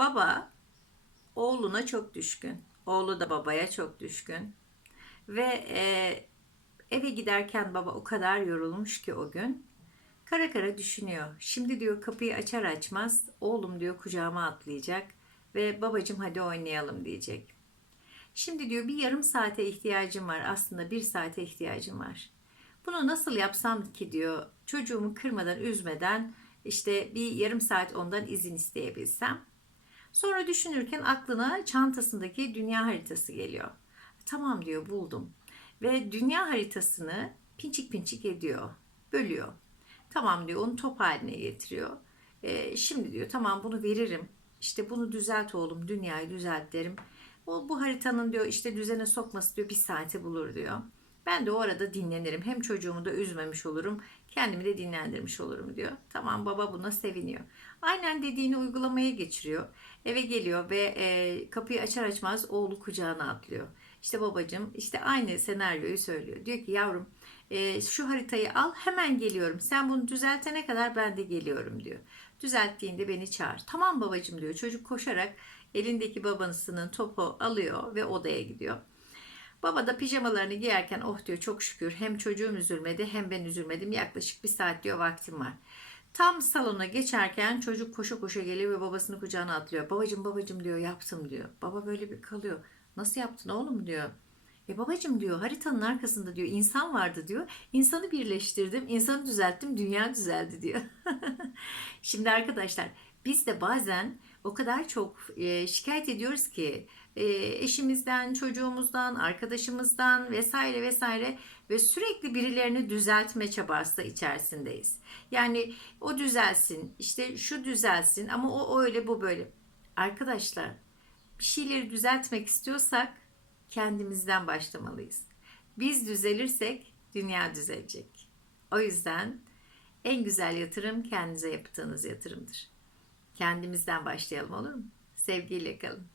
Baba oğluna çok düşkün. Oğlu da babaya çok düşkün. Ve e, eve giderken baba o kadar yorulmuş ki o gün. Kara kara düşünüyor. Şimdi diyor kapıyı açar açmaz oğlum diyor kucağıma atlayacak ve babacım hadi oynayalım diyecek. Şimdi diyor bir yarım saate ihtiyacım var. Aslında bir saate ihtiyacım var. Bunu nasıl yapsam ki diyor çocuğumu kırmadan üzmeden işte bir yarım saat ondan izin isteyebilsem. Sonra düşünürken aklına çantasındaki dünya haritası geliyor. Tamam diyor buldum. Ve dünya haritasını pinçik pinçik ediyor. Bölüyor. Tamam diyor onu top haline getiriyor. E, şimdi diyor tamam bunu veririm. İşte bunu düzelt oğlum dünyayı düzelt derim. O bu haritanın diyor işte düzene sokması diyor bir saati bulur diyor. Ben de o arada dinlenirim. Hem çocuğumu da üzmemiş olurum. Kendimi de dinlendirmiş olurum diyor. Tamam baba buna seviniyor. Aynen dediğini uygulamaya geçiriyor. Eve geliyor ve e, kapıyı açar açmaz oğlu kucağına atlıyor. İşte babacığım işte aynı senaryoyu söylüyor. Diyor ki yavrum e, şu haritayı al hemen geliyorum. Sen bunu düzeltene kadar ben de geliyorum diyor. Düzelttiğinde beni çağır. Tamam babacığım diyor. Çocuk koşarak elindeki babasının topu alıyor ve odaya gidiyor. Baba da pijamalarını giyerken oh diyor çok şükür hem çocuğum üzülmedi hem ben üzülmedim. Yaklaşık bir saat diyor vaktim var. Tam salona geçerken çocuk koşa koşa geliyor ve babasını kucağına atlıyor. Babacım babacım diyor yaptım diyor. Baba böyle bir kalıyor. Nasıl yaptın oğlum diyor. E babacım diyor haritanın arkasında diyor insan vardı diyor. İnsanı birleştirdim, insanı düzelttim, dünya düzeldi diyor. Şimdi arkadaşlar biz de bazen o kadar çok e, şikayet ediyoruz ki e, eşimizden, çocuğumuzdan, arkadaşımızdan vesaire vesaire ve sürekli birilerini düzeltme çabası içerisindeyiz. Yani o düzelsin, işte şu düzelsin ama o öyle bu böyle. Arkadaşlar bir şeyleri düzeltmek istiyorsak kendimizden başlamalıyız. Biz düzelirsek dünya düzelecek. O yüzden en güzel yatırım kendinize yaptığınız yatırımdır. Kendimizden başlayalım olur mu? Sevgiyle kalın.